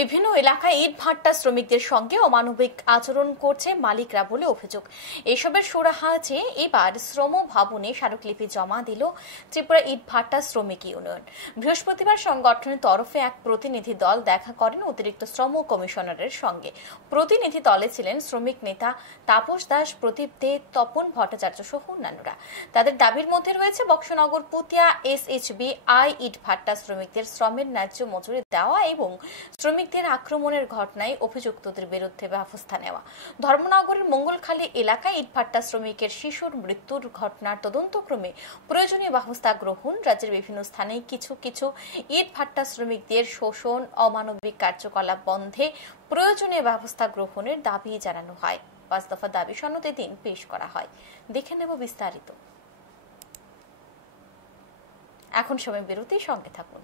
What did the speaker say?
বিভিন্ন এলাকায় ইট ভাট্টা শ্রমিকদের সঙ্গে অমানবিক আচরণ করছে মালিকরা বলে অভিযোগ। এসবের সুরাহাতে এবার শ্রম ভবনে স্মারকলিপি জমা দিল ত্রিপুরা ইট ভাট্টা শ্রমিক ইউনিয়ন। বৃহস্পতিবার সংগঠনের তরফে এক প্রতিনিধি দল দেখা করেন অতিরিক্ত শ্রম কমিশনারের সঙ্গে। প্রতিনিধি দলে ছিলেন শ্রমিক নেতা তাপস দাস, প্রদীপ দে, তপন ভট্টাচার্য সহ অন্যান্যরা। তাদের দাবির মধ্যে রয়েছে বক্সনগর পুতিয়া SHB ইট ভাট্টা শ্রমিকদের শ্রমের ন্যায্য মজুরি দেওয়া এবং শ্রমিকদের আক্রমণের ঘটনায় অভিযুক্তদের বিরুদ্ধে ব্যবস্থা নেওয়া। ধর্মনগরের মঙ্গলখালী এলাকায় ইটভাট্টা শ্রমিকের শিশুর মৃত্যুর ঘটনার তদন্তক্রমে প্রয়োজনীয় ব্যবস্থা গ্রহণ, রাজ্যের বিভিন্ন স্থানে কিছু কিছু ইটভাট্টা শ্রমিকদের শোষণ, অমানবিক কার্যকলাপ বন্ধে প্রয়োজনীয় ব্যবস্থা গ্রহণের দাবি জানানো হয়। 5 দফা দাবি সনদ এদিন পেশ করা হয়। দেখে নেব বিস্তারিত। এখন সময় বিরতি, সঙ্গে থাকুন।